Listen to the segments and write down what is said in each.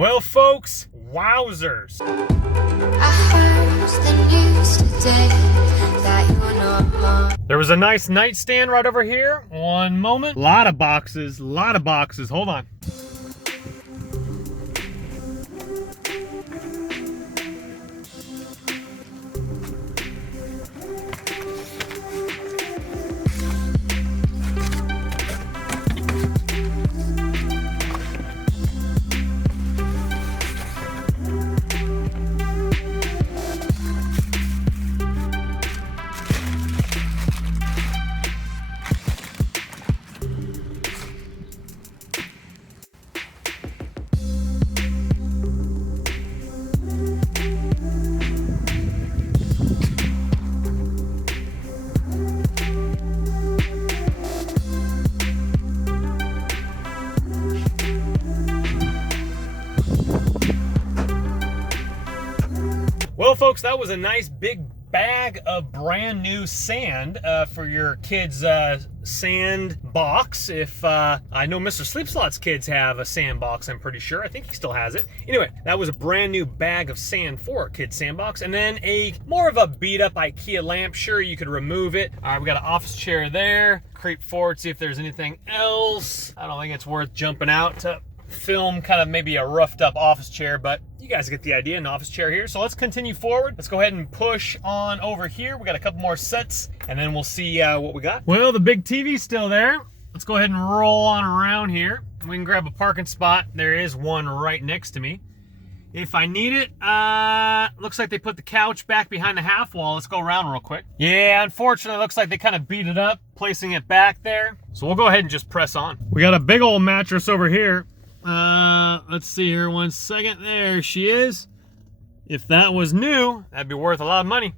Well, folks, wowzers. I heard the news today that you're not home. There was a nice nightstand right over here. One moment. A lot of boxes, Hold on. Well, folks, that was a nice big bag of brand new sand for your kids' sand box. If I know Mr. Sleepslot's kids have a sand box, I'm pretty sure. I think he still has it. Anyway, that was a brand new bag of sand for a kid's sandbox. And then a more of a beat up IKEA lamp. Sure, you could remove it. All right, we got an office chair there. Creep forward, see if there's anything else. I don't think it's worth jumping out to film kind of maybe a roughed up office chair, but you guys get the idea, an office chair here. So let's continue forward. Let's go ahead and push on over here. We got a couple more sets and then we'll see what we got. Well, the big TV's still there. Let's go ahead and roll on around here. We can grab a parking spot. There is one right next to me if I need it. Looks like they put the couch back behind the half wall. Let's go around real quick. Yeah, unfortunately, it looks like they kind of beat it up, placing it back there. So we'll go ahead and just press on. We got a big old mattress over here. Let's see here, 1 second. There she is. If that was new, that'd be worth a lot of money.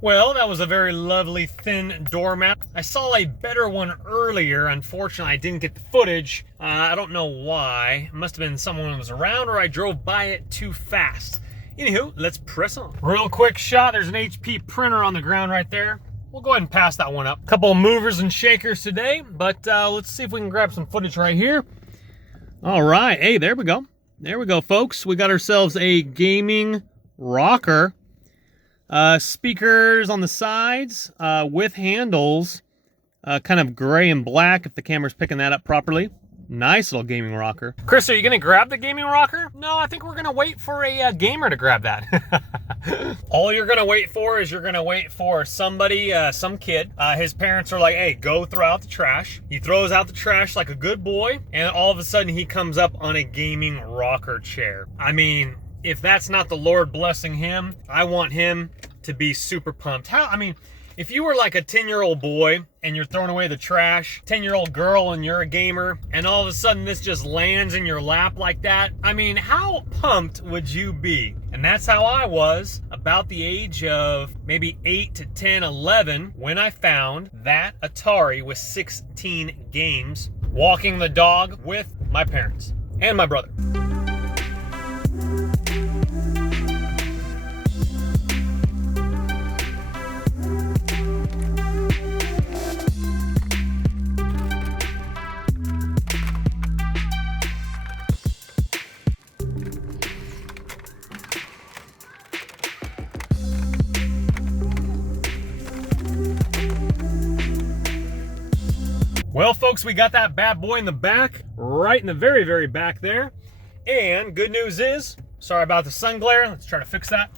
Well, that was a very lovely thin doormat. I saw a better one earlier. Unfortunately, I didn't get the footage. I don't know why. It must have been someone who was around or I drove by it too fast. Anywho, let's press on. Real quick shot. There's an HP printer on the ground right there. We'll go ahead and pass that one up. Couple of movers and shakers today, but let's see if we can grab some footage right here. All right, hey, there we go. There we go, folks. We got ourselves a gaming rocker. Speakers on the sides with handles, kind of gray and black if the camera's picking that up properly. Nice little gaming rocker. Chris, are you gonna grab the gaming rocker? No, I think we're gonna wait for a gamer to grab that. All you're gonna wait for is you're gonna wait for somebody, some kid. His parents are like, hey, go throw out the trash. He throws out the trash like a good boy, and all of a sudden he comes up on a gaming rocker chair. I mean, if that's not the Lord blessing him, I want him to be super pumped. If you were like a 10-year-old boy and you're throwing away the trash, 10-year-old girl and you're a gamer, and all of a sudden this just lands in your lap like that, I mean, how pumped would you be? And that's how I was about the age of maybe 8 to 10, 11 when I found that Atari with 16 games, walking the dog with my parents and my brother. Well, folks, we got that bad boy in the back, right in the very, very back there. And good news is, sorry about the sun glare, let's try to fix that.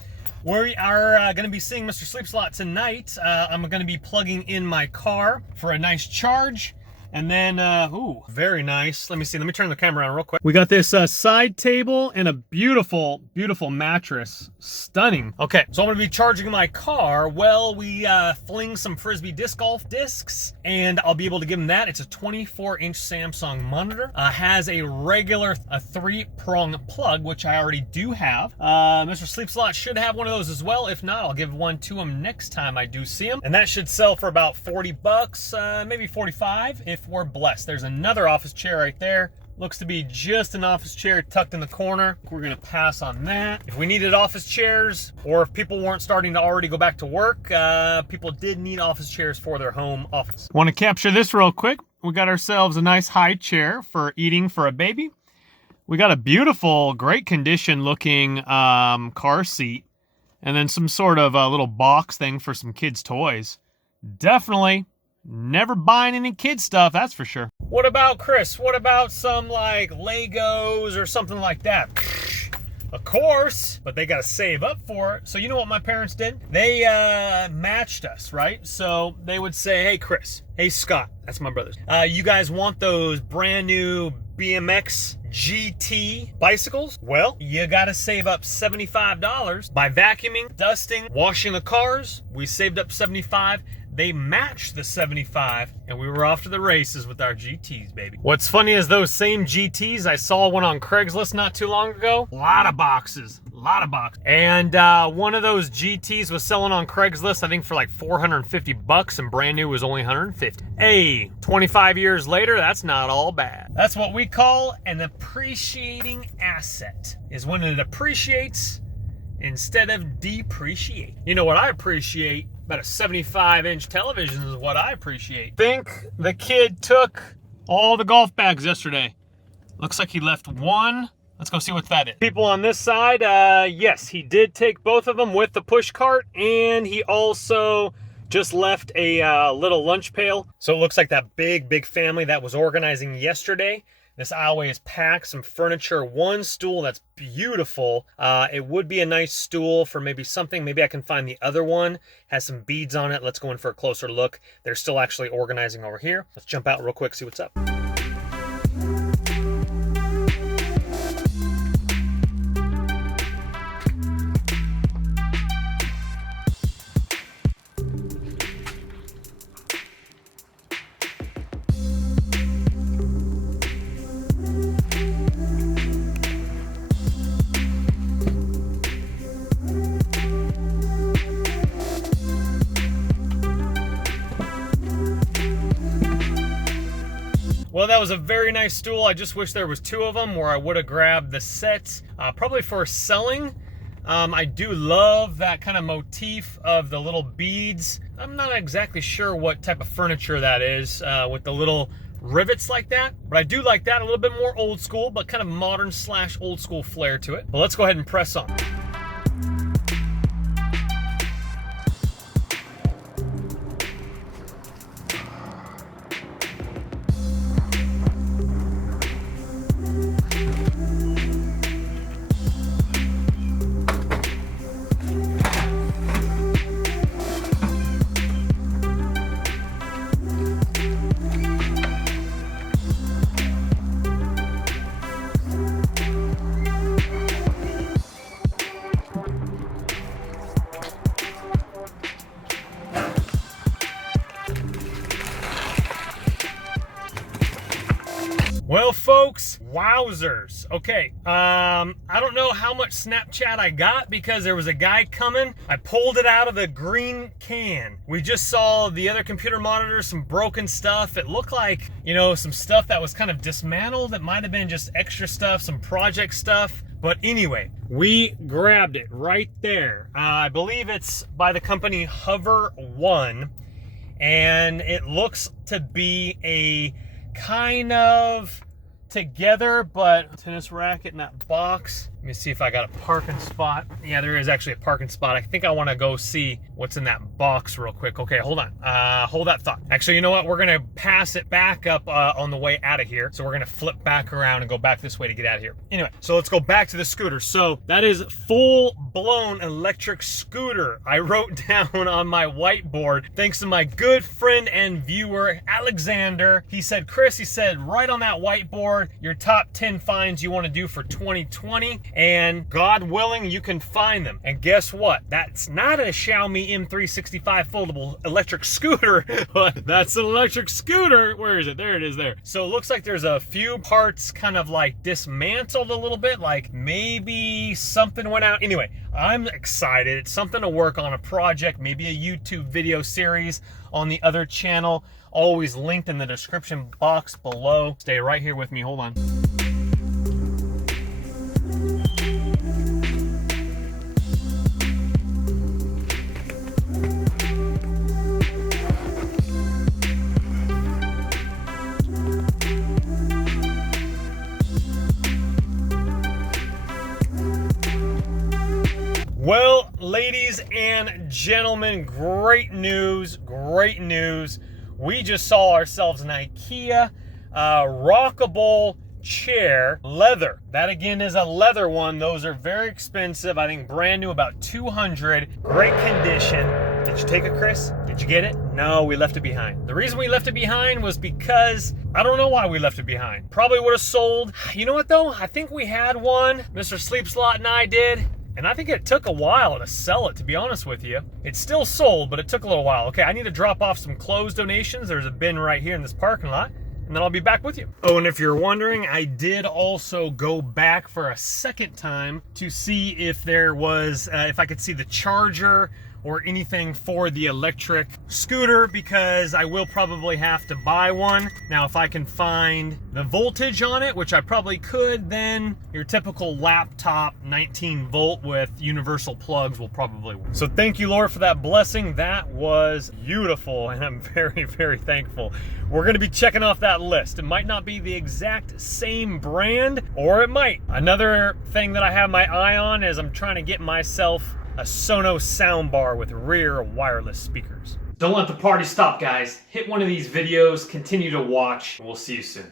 We are going to be seeing Mr. Sleepslot tonight. I'm going to be plugging in my car for a nice charge. And then, ooh, very nice. Let me see. Let me turn the camera around real quick. We got this side table and a beautiful, beautiful mattress. Stunning. Okay, so I'm going to be charging my car. Well, we fling some Frisbee disc golf discs, and I'll be able to give him that. It's a 24-inch Samsung monitor. Has a regular 3-prong plug, which I already do have. Mr. Sleepslot should have one of those as well. If not, I'll give one to him next time I do see him. And that should sell for about 40 bucks, maybe 45 if we're blessed. There's another office chair right there. Looks to be just an office chair tucked in the corner. We're gonna pass on that. If we needed office chairs, or if people weren't starting to already go back to work, people did need office chairs for their home office. Want to capture this real quick? We got ourselves a nice high chair for eating for a baby. We got a beautiful, great condition looking car seat, and then some sort of a little box thing for some kids' toys. Definitely never buying any kids stuff, that's for sure. What about, Chris? What about some like Legos or something like that? Of course, but they got to save up for it. So you know what my parents did? They matched us, right? So they would say, hey, Chris, hey, Scott, that's my brothers. You guys want those brand new BMX GT bicycles? Well, you got to save up $75 by vacuuming, dusting, washing the cars. We saved up $75. They matched the $75, and we were off to the races with our GTs, baby. What's funny is those same GTs, I saw one on Craigslist not too long ago. A lot of boxes. And one of those GTs was selling on Craigslist, I think for like $450, and brand new was only $150. Hey, 25 years later, that's not all bad. That's what we call an appreciating asset, is when it appreciates instead of depreciate. You know what I appreciate? About a 75-inch television is what I appreciate. Think the kid took all the golf bags yesterday. Looks like he left one. Let's go see what that is. People on this side, yes, he did take both of them with the push cart, and he also just left a little lunch pail. So it looks like that big family that was organizing yesterday. This aisleway is packed, some furniture, one stool that's beautiful. It would be a nice stool for maybe something. Maybe I can find the other one. Has some beads on it. Let's go in for a closer look. They're still actually organizing over here. Let's jump out real quick, see what's up. Well, that was a very nice stool. I just wish there was two of them, where I would have grabbed the sets, probably for selling. I do love that kind of motif of the little beads. I'm not exactly sure what type of furniture that is with the little rivets like that, but I do like that. A little bit more old school, but kind of modern / old school flair to it. Well, let's go ahead and press on. Well, folks, wowzers. Okay, I don't know how much Snapchat I got because there was a guy coming. I pulled it out of the green can. We just saw the other computer monitors, some broken stuff. It looked like, you know, some stuff that was kind of dismantled. It might have been just extra stuff, some project stuff. But anyway, we grabbed it right there. I believe it's by the company Hover One, and it looks to be a kind of together but tennis racket in that box. Let me see if I got a parking spot. Yeah, there is actually a parking spot. I think I want to go see what's in that box real quick. Okay, hold on. Hold that thought. Actually, you know what? We're going to pass it back up on the way out of here. So we're going to flip back around and go back this way to get out of here. Anyway, so let's go back to the scooter. So that is full-blown electric scooter. I wrote down on my whiteboard, thanks to my good friend and viewer, Alexander. He said, Chris, he said, write on that whiteboard your top 10 finds you want to do for 2020. and God willing, you can find them. And guess what? That's not a Xiaomi M365 foldable electric scooter, but that's an electric scooter. Where is it? There it is there. So it looks like there's a few parts kind of like dismantled a little bit, like maybe something went out. Anyway, I'm excited. It's something to work on, a project, maybe a YouTube video series on the other channel. Always linked in the description box below. Stay right here with me. Hold on. Well, ladies and gentlemen, great news, great news. We just saw ourselves an IKEA rockable chair, leather. That again is a leather one. Those are very expensive. I think brand new, about 200. Great condition. Did you take it, Chris? Did you get it? No, we left it behind. The reason we left it behind was because I don't know why we left it behind. Probably would have sold. You know what though? I think we had one. Mr. Sleep Slot and I did. And I think it took a while to sell it, to be honest with you. It's still sold, but it took a little while. Okay, I need to drop off some clothes donations. There's a bin right here in this parking lot, and then I'll be back with you. Oh, and if you're wondering, I did also go back for a second time to see if there was, if I could see the charger or anything for the electric scooter, because I will probably have to buy one. Now, if I can find the voltage on it, which I probably could, then your typical laptop 19 volt with universal plugs will probably work. So thank you, Lord, for that blessing. That was beautiful, and I'm very, very thankful. We're gonna be checking off that list. It might not be the exact same brand, or it might. Another thing that I have my eye on is I'm trying to get myself a Sonos soundbar with rear wireless speakers. Don't let the party stop, guys. Hit one of these videos, continue to watch, and we'll see you soon.